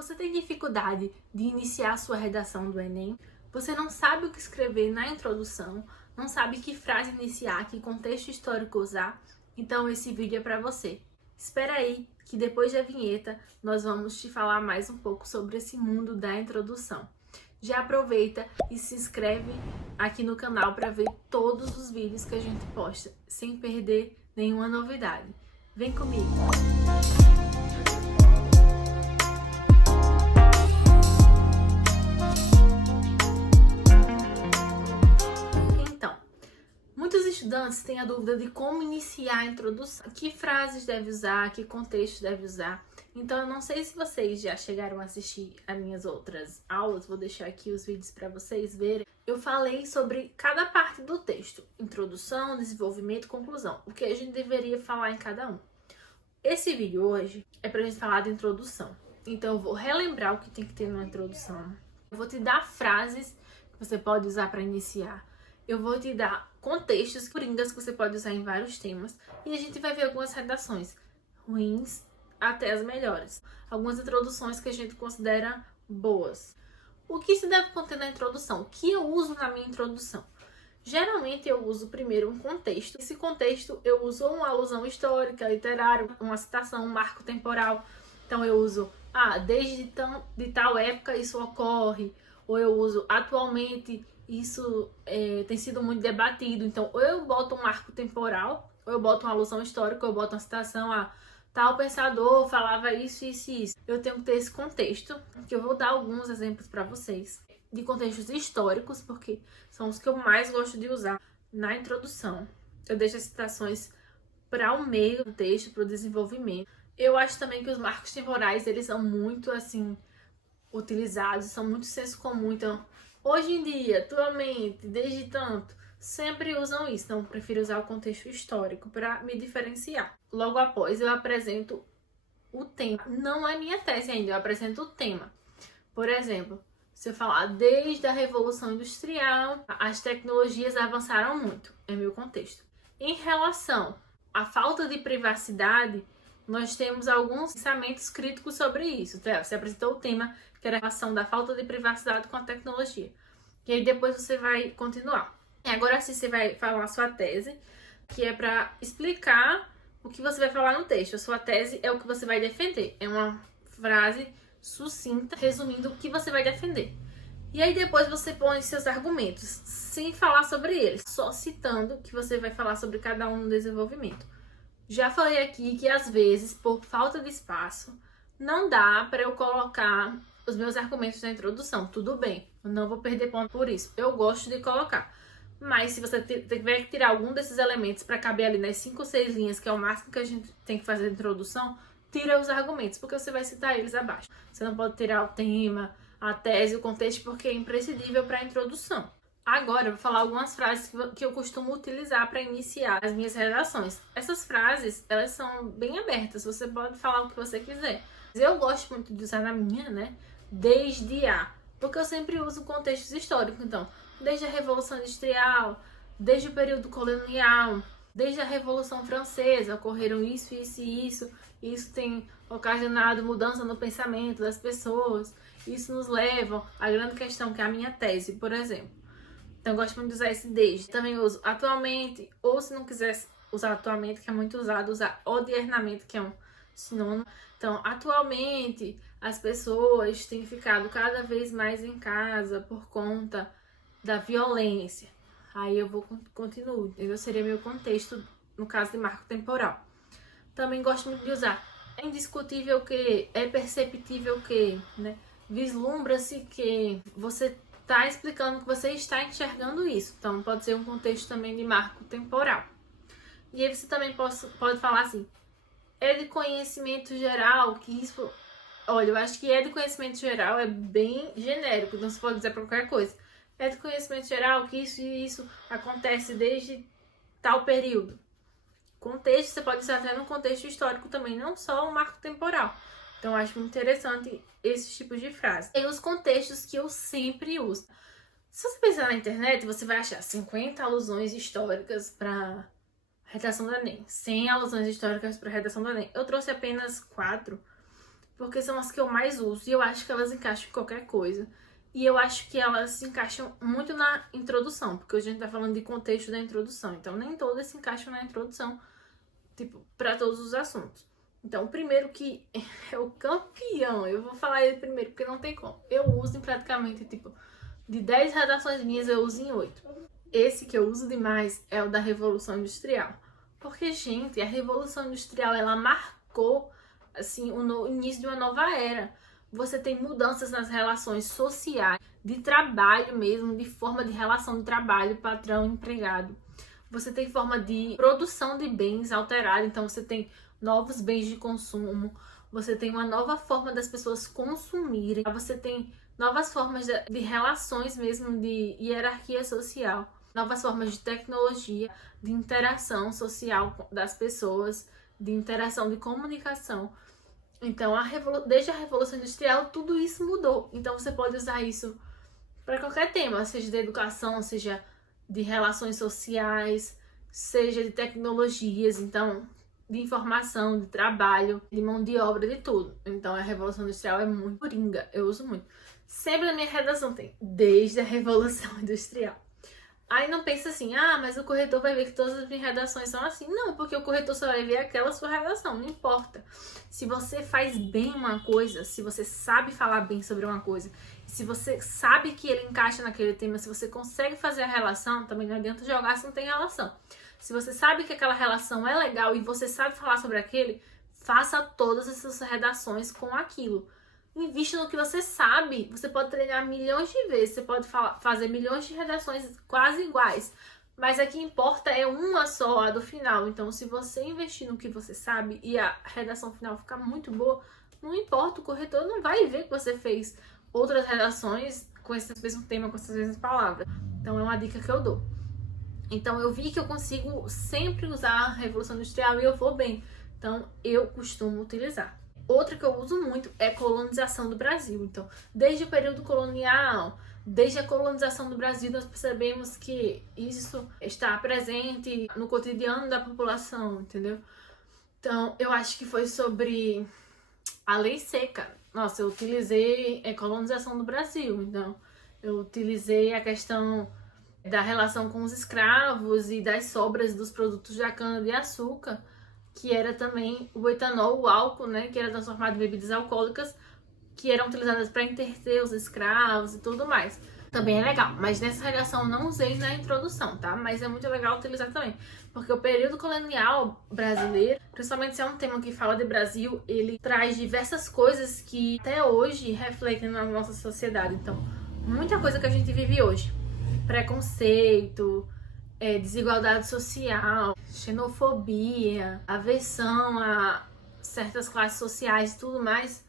Você tem dificuldade de iniciar a sua redação do Enem? Você não sabe o que escrever na introdução? Não sabe que frase iniciar, que contexto histórico usar? Então esse vídeo é para você. Espera aí que depois da vinheta nós vamos te falar mais um pouco sobre esse mundo da introdução. Já aproveita e se inscreve aqui no canal para ver todos os vídeos que a gente posta, sem perder nenhuma novidade. Vem comigo! Muitos estudantes têm a dúvida de como iniciar a introdução, que frases deve usar, que contexto deve usar. Então eu não sei se vocês já chegaram a assistir as minhas outras aulas, vou deixar aqui os vídeos para vocês verem. Eu falei sobre cada parte do texto, introdução, desenvolvimento, conclusão, o que a gente deveria falar em cada um. Esse vídeo hoje é pra gente falar de introdução, então eu vou relembrar o que tem que ter na introdução. Eu vou te dar frases que você pode usar para iniciar. Eu vou te dar contextos, coringas que você pode usar em vários temas. E a gente vai ver algumas redações ruins até as melhores. Algumas introduções que a gente considera boas. O que se deve conter na introdução? O que eu uso na minha introdução? Geralmente eu uso primeiro um contexto. Esse contexto eu uso uma alusão histórica, literária, uma citação, um marco temporal. Então eu uso, desde de tal época isso ocorre. Ou eu uso atualmente isso tem sido muito debatido. Então, ou eu boto um marco temporal, ou eu boto uma alusão histórica, ou eu boto uma citação, tal pensador falava isso, isso e isso. Eu tenho que ter esse contexto, que eu vou dar alguns exemplos para vocês, de contextos históricos, porque são os que eu mais gosto de usar na introdução. Eu deixo as citações para o meio do texto, para o desenvolvimento. Eu acho também que os marcos temporais, eles são muito, assim, utilizados, são muito senso comum. Então, hoje em dia, atualmente, desde tanto, sempre usam isso. Então, eu prefiro usar o contexto histórico para me diferenciar. Logo após, eu apresento o tema. Não é minha tese ainda, eu apresento o tema. Por exemplo, se eu falar desde a Revolução Industrial, as tecnologias avançaram muito. É meu contexto. Em relação à falta de privacidade, nós temos alguns pensamentos críticos sobre isso. Então, você apresentou o tema, que era a relação da falta de privacidade com a tecnologia. E aí depois você vai continuar. E agora sim você vai falar a sua tese, que é para explicar o que você vai falar no texto. A sua tese é o que você vai defender. É uma frase sucinta, resumindo o que você vai defender. E aí depois você põe seus argumentos, sem falar sobre eles, só citando que você vai falar sobre cada um no desenvolvimento. Já falei aqui que às vezes, por falta de espaço, não dá para eu colocar os meus argumentos na introdução. Tudo bem, eu não vou perder ponto por isso. Eu gosto de colocar. Mas se você tiver que tirar algum desses elementos para caber ali nas 5 ou 6 linhas, que é o máximo que a gente tem que fazer na introdução, tira os argumentos, porque você vai citar eles abaixo. Você não pode tirar o tema, a tese, o contexto, porque é imprescindível para a introdução. Agora eu vou falar algumas frases que eu costumo utilizar para iniciar as minhas redações. Essas frases, elas são bem abertas, você pode falar o que você quiser. Eu gosto muito de usar na minha, desde a, porque eu sempre uso contextos históricos. Então, desde a Revolução Industrial, desde o período colonial, desde a Revolução Francesa, ocorreram isso, isso e isso. Isso tem ocasionado mudança no pensamento das pessoas. Isso nos leva à grande questão, que é a minha tese, por exemplo. Então, eu gosto muito de usar esse desde. Também uso atualmente, ou se não quiser usar atualmente, que é muito usado, usar odiernamente, que é um sinônimo. Então, atualmente, as pessoas têm ficado cada vez mais em casa por conta da violência. Aí eu vou continuo, entendeu? Seria meu contexto no caso de marco temporal. Também gosto muito de usar é indiscutível que, é perceptível que, vislumbra-se que você está explicando que você está enxergando isso. Então, pode ser um contexto também de marco temporal. E aí você também pode falar assim, é de conhecimento geral que isso... Olha, eu acho que é de conhecimento geral é bem genérico, então você pode dizer para qualquer coisa. É de conhecimento geral que isso e isso acontece desde tal período. Contexto, você pode usar até no contexto histórico também, não só o marco temporal. Então, eu acho muito interessante esses tipos de frases. E os contextos que eu sempre uso. Se você pensar na internet, você vai achar 50 alusões históricas para redação do Enem, 100 alusões históricas para redação do Enem. Eu trouxe apenas 4, porque são as que eu mais uso e eu acho que elas encaixam em qualquer coisa. E eu acho que elas se encaixam muito na introdução, porque hoje a gente tá falando de contexto da introdução, então nem todas se encaixam na introdução, tipo, para todos os assuntos. Então, o primeiro que é o campeão, eu vou falar ele primeiro porque não tem como. Eu uso em praticamente, tipo, de 10 redações minhas eu uso em 8. Esse que eu uso demais é o da Revolução Industrial. Porque, gente, a Revolução Industrial, ela marcou, assim, o início de uma nova era. Você tem mudanças nas relações sociais, de trabalho mesmo, de forma de relação de trabalho, patrão-empregado. Você tem forma de produção de bens alterada, então você tem novos bens de consumo, você tem uma nova forma das pessoas consumirem, você tem novas formas de relações mesmo, de hierarquia social, novas formas de tecnologia, de interação social das pessoas, de interação de comunicação. Então, desde a Revolução Industrial, tudo isso mudou. Então, você pode usar isso para qualquer tema, seja de educação, seja de relações sociais, seja de tecnologias, então, de informação, de trabalho, de mão de obra, de tudo. Então, a Revolução Industrial é muito coringa, eu uso muito. Sempre na minha redação tem, desde a Revolução Industrial. Aí não pensa assim, ah, mas o corretor vai ver que todas as minhas redações são assim. Não, porque o corretor só vai ver aquela sua redação, não importa. Se você faz bem uma coisa, se você sabe falar bem sobre uma coisa, se você sabe que ele encaixa naquele tema, se você consegue fazer a relação, também não adianta jogar se não tem relação. Se você sabe que aquela relação é legal e você sabe falar sobre aquele, faça todas essas redações com aquilo. Invista no que você sabe. Você pode treinar milhões de vezes, você pode fazer milhões de redações quase iguais, mas a que importa é uma só, a do final. Então, se você investir no que você sabe e a redação final ficar muito boa, não importa, o corretor não vai ver que você fez outras redações com esse mesmo tema, com essas mesmas palavras. Então, é uma dica que eu dou. Então, eu vi que eu consigo sempre usar a Revolução Industrial e eu vou bem. Então, eu costumo utilizar. Outra que eu uso muito é colonização do Brasil. Então, desde o período colonial, desde a colonização do Brasil, nós percebemos que isso está presente no cotidiano da população, entendeu? Então, eu acho que foi sobre a Lei Seca. Nossa, eu utilizei a colonização do Brasil. Então, eu utilizei a questão da relação com os escravos e das sobras dos produtos da cana-de-açúcar, que era também o etanol, o álcool, né, que era transformado em bebidas alcoólicas, que eram utilizadas para entreter os escravos e tudo mais. Também é legal, mas nessa redação eu não usei na introdução, tá? Mas é muito legal utilizar também, porque o período colonial brasileiro, principalmente se é um tema que fala de Brasil, ele traz diversas coisas que até hoje refletem na nossa sociedade. Então, muita coisa que a gente vive hoje, preconceito, desigualdade social, xenofobia, aversão a certas classes sociais e tudo mais,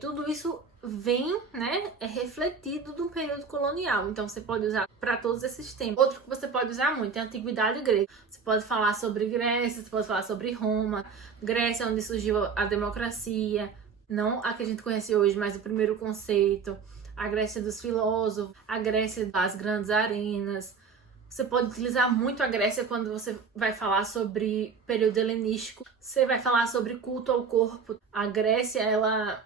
tudo isso vem, né, refletido do período colonial. Então você pode usar para todos esses temas. Outro que você pode usar muito é a Antiguidade Grega. Você pode falar sobre Grécia, você pode falar sobre Roma. Grécia é onde surgiu a democracia, não a que a gente conhece hoje, mas o primeiro conceito. A Grécia dos filósofos, a Grécia das grandes arenas. Você pode utilizar muito a Grécia quando você vai falar sobre período helenístico. Você vai falar sobre culto ao corpo. A Grécia, ela,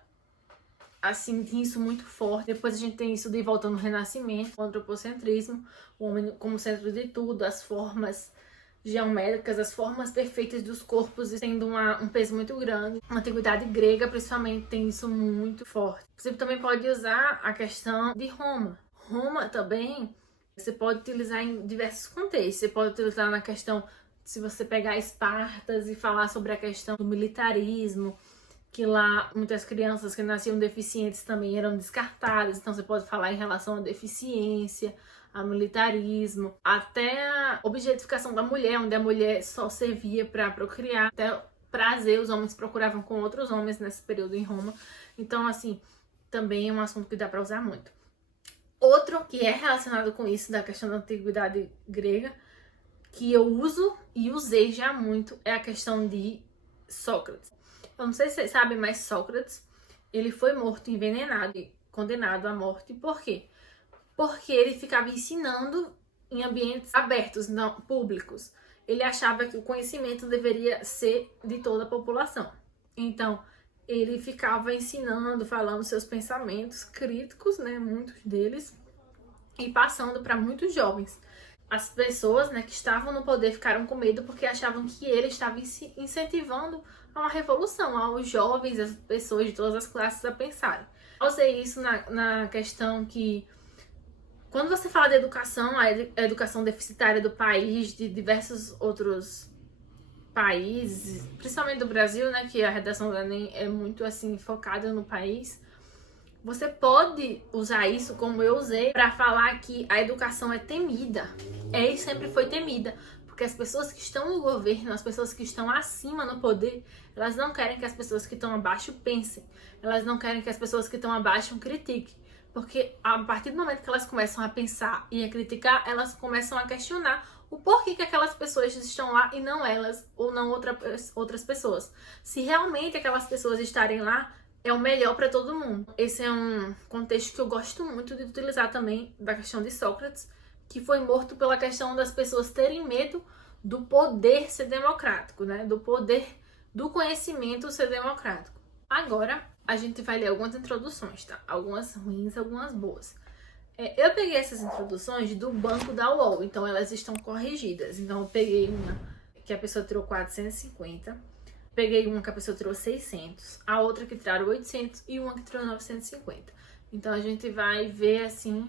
assim, tem isso muito forte. Depois a gente tem isso de volta no Renascimento, o antropocentrismo, o homem como centro de tudo, as formas geométricas, as formas perfeitas dos corpos tendo um peso muito grande. A Antiguidade Grega, principalmente, tem isso muito forte. Você também pode usar a questão de Roma. Roma também você pode utilizar em diversos contextos. Você pode utilizar na questão, se você pegar Espartas e falar sobre a questão do militarismo, que lá muitas crianças que nasciam deficientes também eram descartadas. Então você pode falar em relação à deficiência, ao militarismo, até a objetificação da mulher, onde a mulher só servia para procriar, até prazer, os homens procuravam com outros homens nesse período em Roma. Então, assim, também é um assunto que dá para usar muito. Outro que é relacionado com isso, da questão da Antiguidade Grega, que eu uso e usei já muito, é a questão de Sócrates. Eu não sei se vocês sabem, mas Sócrates, ele foi morto, envenenado e condenado à morte. Por quê? Porque ele ficava ensinando em ambientes abertos, não públicos. Ele achava que o conhecimento deveria ser de toda a população. Então, ele ficava ensinando, falando seus pensamentos críticos, né, muitos deles, e passando para muitos jovens. As pessoas, né, que estavam no poder ficaram com medo porque achavam que ele estava incentivando a uma revolução, aos jovens, as pessoas de todas as classes a pensarem. Eu usei isso na questão que, quando você fala de educação, a educação deficitária do país, de diversos outros países, principalmente do Brasil, né, que a redação do Enem é muito assim focada no país, você pode usar isso como eu usei para falar que a educação é temida. E sempre foi temida, porque as pessoas que estão no governo, as pessoas que estão acima no poder, elas não querem que as pessoas que estão abaixo pensem. Elas não querem que as pessoas que estão abaixo critiquem. Porque a partir do momento que elas começam a pensar e a criticar, elas começam a questionar o porquê que aquelas pessoas estão lá e não elas, ou não outras pessoas. Se realmente aquelas pessoas estarem lá, é o melhor para todo mundo. Esse é um contexto que eu gosto muito de utilizar também, da questão de Sócrates, que foi morto pela questão das pessoas terem medo do poder ser democrático, né? Do poder do conhecimento ser democrático. Agora, a gente vai ler algumas introduções, tá? Algumas ruins, algumas boas. Eu peguei essas introduções do banco da UOL, então elas estão corrigidas. Então eu peguei uma que a pessoa tirou 450, peguei uma que a pessoa tirou 600, a outra que tiraram 800 e uma que tirou 950. Então a gente vai ver assim,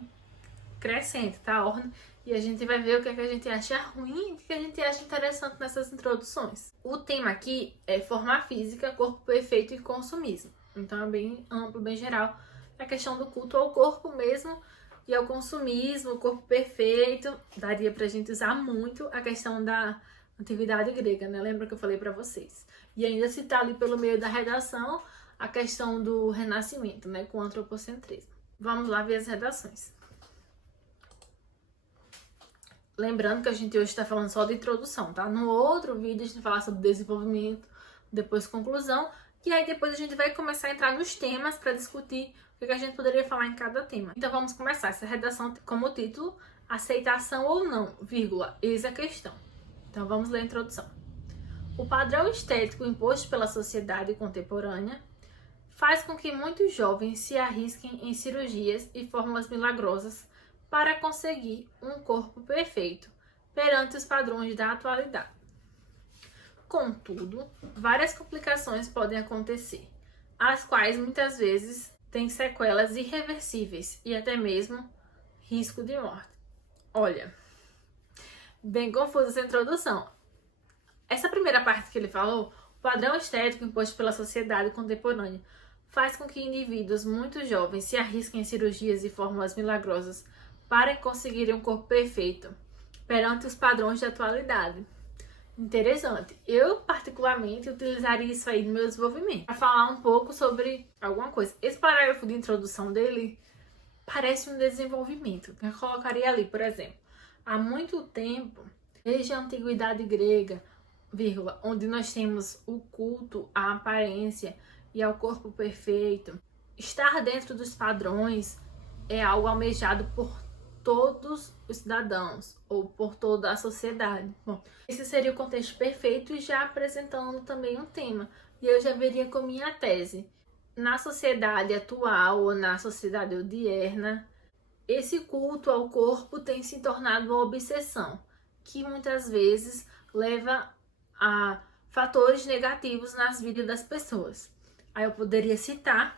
crescente, tá? A ordem. E a gente vai ver o que é que a gente acha ruim e o que a gente acha interessante nessas introduções. O tema aqui é forma física, corpo perfeito e consumismo. Então é bem amplo, bem geral. A questão do culto ao corpo mesmo e ao consumismo, o corpo perfeito. Daria pra gente usar muito a questão da antiguidade grega, né? Lembra que eu falei pra vocês? E ainda citar ali pelo meio da redação a questão do renascimento, né? Com o antropocentrismo. Vamos lá ver as redações. Lembrando que a gente hoje está falando só de introdução, tá? No outro vídeo a gente vai falar sobre desenvolvimento, depois conclusão, e aí depois a gente vai começar a entrar nos temas para discutir o que a gente poderia falar em cada tema. Então vamos começar. Essa redação tem como título aceitação ou não, vírgula, eis a questão. Então vamos ler a introdução. O padrão estético imposto pela sociedade contemporânea faz com que muitos jovens se arrisquem em cirurgias e fórmulas milagrosas para conseguir um corpo perfeito perante os padrões da atualidade. Contudo, várias complicações podem acontecer, as quais muitas vezes têm sequelas irreversíveis e até mesmo risco de morte. Olha, bem confusa essa introdução. Essa primeira parte que ele falou, o padrão estético imposto pela sociedade contemporânea, faz com que indivíduos muito jovens se arrisquem em cirurgias e fórmulas milagrosas para conseguirem um corpo perfeito perante os padrões da atualidade. Interessante. Eu, particularmente, utilizaria isso aí no meu desenvolvimento para falar um pouco sobre alguma coisa. Esse parágrafo de introdução dele parece um desenvolvimento. Eu colocaria ali, por exemplo, há muito tempo, desde a antiguidade grega, vírgula, onde nós temos o culto à aparência e ao corpo perfeito, estar dentro dos padrões é algo almejado por todos os cidadãos ou por toda a sociedade. Bom, esse seria o contexto perfeito e já apresentando também um tema. E eu já veria com minha tese. Na sociedade atual ou na sociedade odierna, esse culto ao corpo tem se tornado uma obsessão, que muitas vezes leva a fatores negativos nas vidas das pessoas. Aí eu poderia citar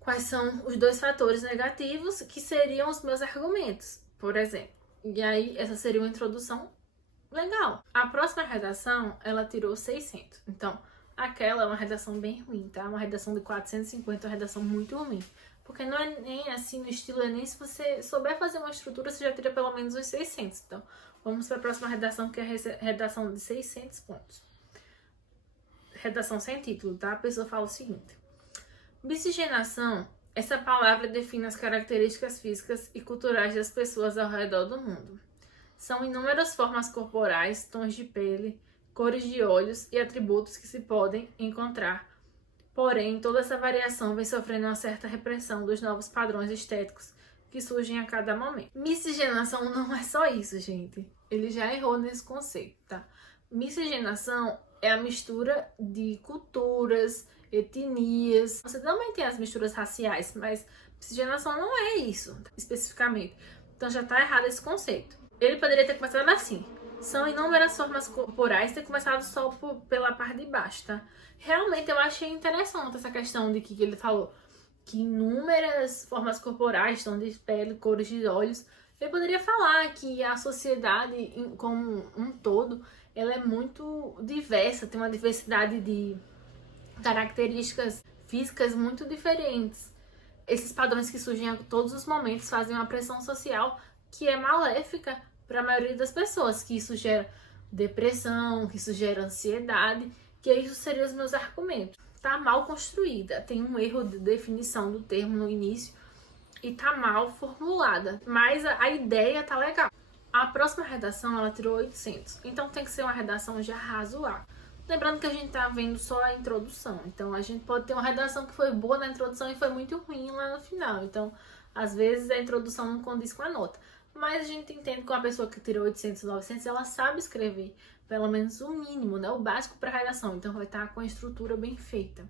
quais são os dois fatores negativos que seriam os meus argumentos, por exemplo. E aí, essa seria uma introdução legal. A próxima redação, ela tirou 600. Então, aquela é uma redação bem ruim, tá? Uma redação de 450 é uma redação muito ruim. Porque não é nem assim no estilo Enem, se você souber fazer uma estrutura, você já tira pelo menos uns 600. Então, vamos para a próxima redação, que é a redação de 600 pontos. Redação sem título, tá? A pessoa fala o seguinte: miscigenação, essa palavra define as características físicas e culturais das pessoas ao redor do mundo. São inúmeras formas corporais, tons de pele, cores de olhos e atributos que se podem encontrar. Porém, toda essa variação vem sofrendo uma certa repressão dos novos padrões estéticos que surgem a cada momento. Miscigenação não é só isso, gente. Ele já errou nesse conceito, tá? Miscigenação é a mistura de culturas, etnias. Você também tem as misturas raciais, mas miscigenação não é isso, especificamente. Então já tá errado esse conceito. Ele poderia ter começado assim. São inúmeras formas corporais, ter começado só pela parte de baixo, tá? Realmente eu achei interessante essa questão de que ele falou que inúmeras formas corporais, tom de pele, cores de olhos. Ele poderia falar que a sociedade como um todo, ela é muito diversa, tem uma diversidade de características físicas muito diferentes. Esses padrões que surgem a todos os momentos fazem uma pressão social que é maléfica para a maioria das pessoas, que isso gera depressão, que isso gera ansiedade, que isso seriam os meus argumentos. Tá mal construída, tem um erro de definição do termo no início e tá mal formulada, mas a ideia tá legal. A próxima redação ela tirou 800, então tem que ser uma redação já razoável. Lembrando que a gente tá vendo só a introdução, então a gente pode ter uma redação que foi boa na introdução e foi muito ruim lá no final, então às vezes a introdução não condiz com a nota. Mas a gente entende que uma pessoa que tirou 800, 900, ela sabe escrever pelo menos o mínimo, né? O básico para redação, então vai estar com a estrutura bem feita.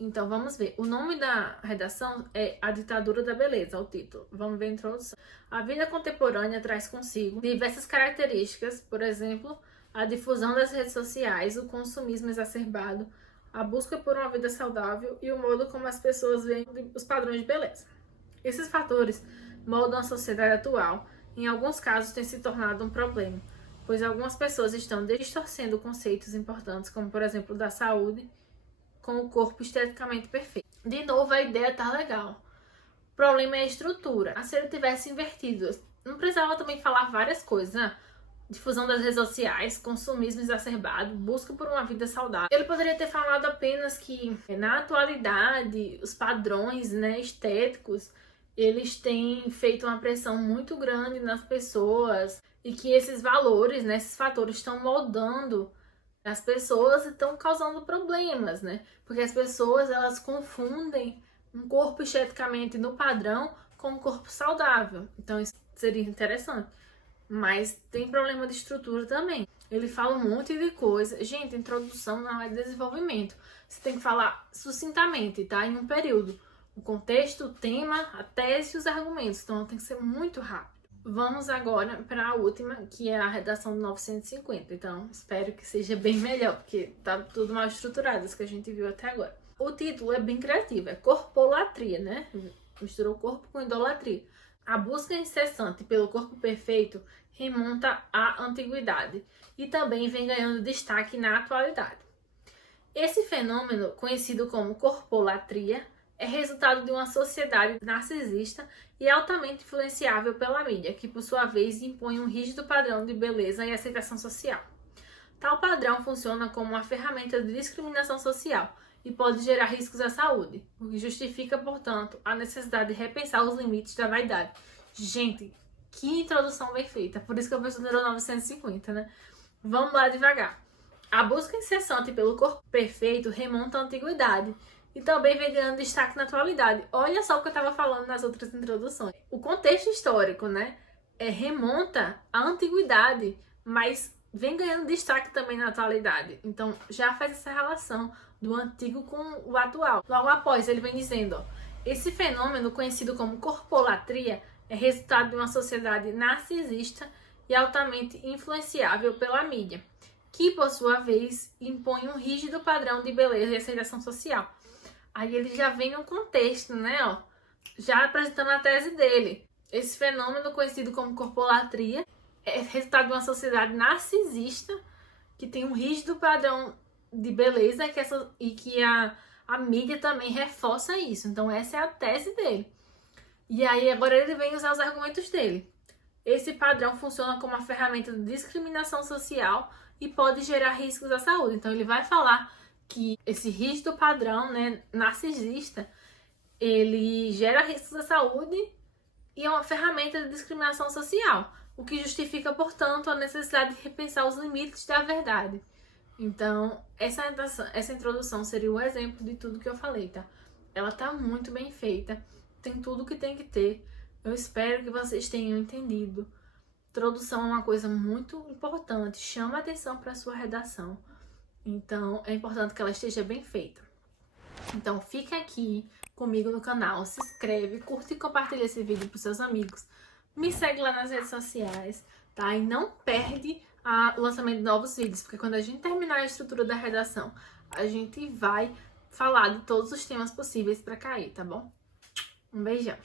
Então vamos ver, o nome da redação é A Ditadura da Beleza, o título. Vamos ver a introdução. A vida contemporânea traz consigo diversas características, por exemplo, a difusão das redes sociais, o consumismo exacerbado, a busca por uma vida saudável e o modo como as pessoas veem os padrões de beleza. Esses fatores moldam a sociedade atual, em alguns casos tem se tornado um problema, pois algumas pessoas estão distorcendo conceitos importantes, como por exemplo da saúde, com o corpo esteticamente perfeito. De novo, a ideia tá legal. O problema é a estrutura. Se ele tivesse invertido, não precisava também falar várias coisas, né? Difusão das redes sociais, consumismo exacerbado, busca por uma vida saudável. Ele poderia ter falado apenas que, na atualidade, os padrões, né, estéticos, eles têm feito uma pressão muito grande nas pessoas e que esses valores, né, esses fatores estão moldando as pessoas e estão causando problemas, né? Porque as pessoas, elas confundem um corpo esteticamente no padrão com um corpo saudável. Então isso seria interessante. Mas tem problema de estrutura também. Ele fala um monte de coisa. Gente, introdução não é desenvolvimento. Você tem que falar sucintamente, tá? Em um período. O contexto, o tema, a tese e os argumentos. Então tem que ser muito rápido. Vamos agora para a última, que é a redação do 950. Então, espero que seja bem melhor, porque tá tudo mal estruturado, isso que a gente viu até agora. O título é bem criativo, é corpolatria, né? Misturou corpo com idolatria. A busca incessante pelo corpo perfeito remonta à antiguidade e também vem ganhando destaque na atualidade. Esse fenômeno, conhecido como corpolatria, é resultado de uma sociedade narcisista e altamente influenciável pela mídia, que por sua vez impõe um rígido padrão de beleza e aceitação social. Tal padrão funciona como uma ferramenta de discriminação social e pode gerar riscos à saúde, o que justifica, portanto, a necessidade de repensar os limites da vaidade. Gente, que introdução bem feita, por isso que eu considero 950, né? Vamos lá devagar. A busca incessante pelo corpo perfeito remonta à antiguidade e também vem ganhando destaque na atualidade. Olha só o que eu estava falando nas outras introduções. O contexto histórico, né, remonta à antiguidade, mas vem ganhando destaque também na atualidade. Então, já faz essa relação do antigo com o atual. Logo após, ele vem dizendo, ó, esse fenômeno, conhecido como corpolatria, é resultado de uma sociedade narcisista e altamente influenciável pela mídia, que, por sua vez, impõe um rígido padrão de beleza e aceitação social. Aí ele já vem no contexto, né, ó, já apresentando a tese dele. Esse fenômeno, conhecido como corpolatria, é resultado de uma sociedade narcisista que tem um rígido padrão de beleza e que a mídia também reforça isso. Então essa é a tese dele. E aí agora ele vem usar os argumentos dele. Esse padrão funciona como uma ferramenta de discriminação social e pode gerar riscos à saúde. Então ele vai falar que esse rígido padrão, né, narcisista, ele gera riscos à saúde e é uma ferramenta de discriminação social, o que justifica, portanto, a necessidade de repensar os limites da verdade. Então, essa introdução seria o exemplo de tudo que eu falei, tá? Ela tá muito bem feita, tem tudo que tem que ter. Eu espero que vocês tenham entendido. Introdução é uma coisa muito importante, chama atenção para a sua redação. Então, é importante que ela esteja bem feita. Então fica aqui comigo no canal, se inscreve, curte e compartilha esse vídeo pros seus amigos. Me segue lá nas redes sociais, tá? E não perde o lançamento de novos vídeos, porque quando a gente terminar a estrutura da redação, a gente vai falar de todos os temas possíveis para cair, tá bom? Um beijão!